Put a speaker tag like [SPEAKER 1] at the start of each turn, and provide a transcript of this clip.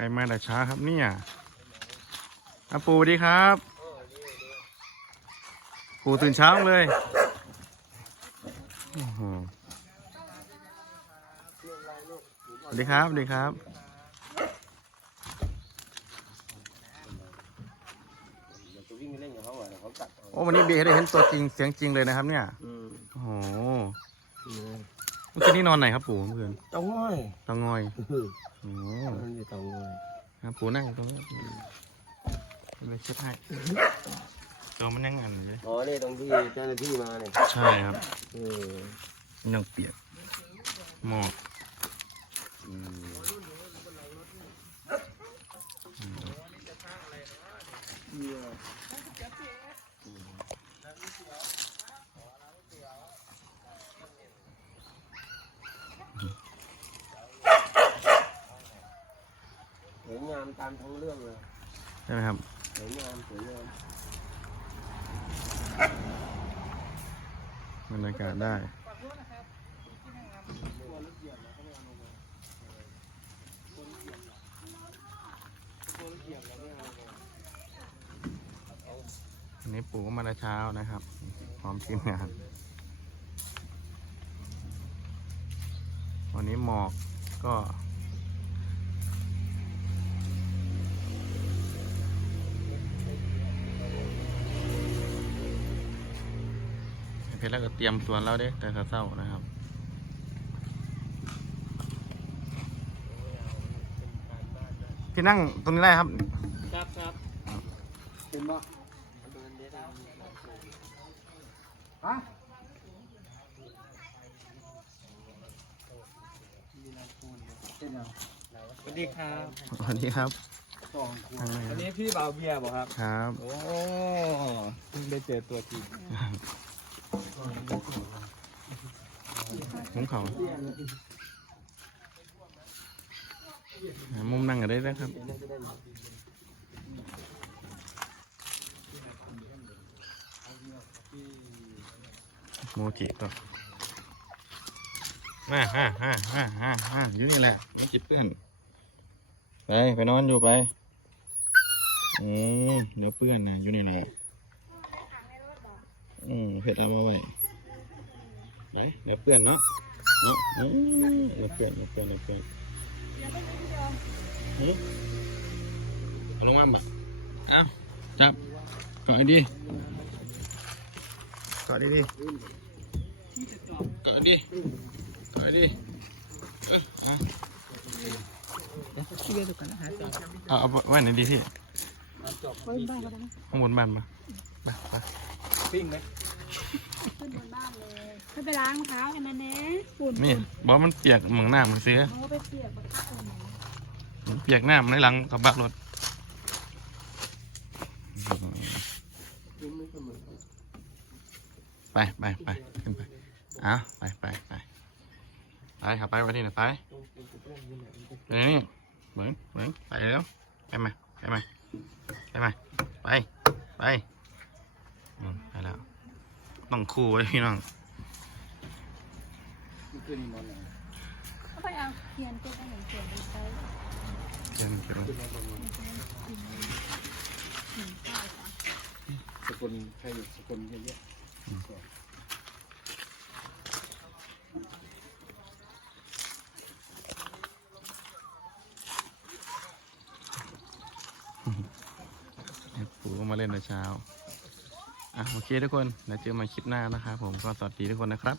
[SPEAKER 1] รมาแต่ช้าครับเนี่ยอาปูดีครับ ปูตื่นเช้าเลยโอ้โหสวัสดีครับสวัสดีครับ
[SPEAKER 2] จะวิ่งไปเล่นกับเขาอะเขากัดเอา
[SPEAKER 1] โอ้วันนี้เบียร์ได้เห็นตัวจริงเสียงจริงเลยนะครับเนี่ย
[SPEAKER 2] อืม
[SPEAKER 1] โอ้โหเมื่อคืนนี้นอนไหนครับปู่เมื่อคืน
[SPEAKER 2] เต้าง่อย
[SPEAKER 1] เตางอย
[SPEAKER 2] อืม
[SPEAKER 1] โอ้โห
[SPEAKER 2] มันอยู่เต้าง่อย
[SPEAKER 1] ครับปู่นั่งอยู่ตรงนี้เลยเช็ดให้จอมันยังอันเลย
[SPEAKER 2] อ๋อนี่ตรงที่เจ้าหน้าที่มาเนี่ย
[SPEAKER 1] ใช่ครับ
[SPEAKER 2] เออ
[SPEAKER 1] ยังเปียกหมอก
[SPEAKER 2] อืมสวยงามตามทั้งเรื่องเลย
[SPEAKER 1] ใช่ไหมครับ
[SPEAKER 2] สวยงามสวยงาม
[SPEAKER 1] บรรยากาศได้วันนี้ปู่ก็มาแต่เช้านะครับ พร้อมทีมงาน วันนี้หมอกก็ เพชรแล้วก็เตรียมสวนแล้วเด้แต่เศร้าๆนะครับพี่นั่งตรงนี้ได้ครับ
[SPEAKER 2] ครับครับเป็นบ่
[SPEAKER 3] ฮะ
[SPEAKER 2] สวัสดีครับ
[SPEAKER 1] สวัสดีครับ
[SPEAKER 3] สองขว
[SPEAKER 1] ทางไหน
[SPEAKER 2] อันนี้พี่บ่าวเบียร์บอกครับ
[SPEAKER 1] ครับ
[SPEAKER 2] โอ้เพิ่งได้เจอตัวจริง
[SPEAKER 1] ผมเขาหามุมนั่งกันได้แล้วครับโมจิก็มาฮ่าฮ่าฮ่าฮ่าฮ่าอยู่นี่แหละไม่จิบเพื่อนไปไปนอนอยู่ไปอืมเดี๋ยวเปื้อนนะอยู่นี่แหละ อืมเผ็ดเอามาไว้ไปเดี๋ยวเปื้อนเนาะเนาะอืมเดี๋ยวเปื้อนเดี๋ยวเปื้อนเดี๋ยวเปื้อนหือเอาลงมาบ่เอาจับเกาะให้ดีเกาะดีดีเกาะดีเกาะดีเออเอาเอาเอาไว้ไหนดีพี่ข้างบนบ้านมาไปไป
[SPEAKER 2] ปิ้งไหม
[SPEAKER 4] ขึ้นบนบ้านเลย ให้ไปล้างเท้าให้มันเน้ฝุ่น
[SPEAKER 1] นี่บอกว่ามันเปียกเหมืองหน้ามันเสีย
[SPEAKER 4] โอ้ไปเปียกบักคักเลย
[SPEAKER 1] มันเปียกหน้ามันในหลังกับบักรถ
[SPEAKER 2] ปิ้งไม่เสมอ
[SPEAKER 1] ไปไปไปขึ้นไปเอาไปไปไปไปครับไปไปที่ไหนไปไปนี่เหมือนเหมือนไปแล้วไปมาไปมาไปมาไปไปอืมไปแล้วต้องคู่ไว้พี่น้อง
[SPEAKER 2] ขึ้นนอนไหน
[SPEAKER 4] ก็ไปเอาเทียนก็ไปเห็นเทียนไปใช้
[SPEAKER 1] เดี๋ยวเดี๋ยว
[SPEAKER 2] สกุลใครอยู่สกุลเยอะ
[SPEAKER 1] ปู่ก็มาเล่นแต่เช้า อะโอเคทุกคนเดี๋ยวเจอมาคลิปหน้านะครับผม ก็สวัสดีทุกคนนะครับ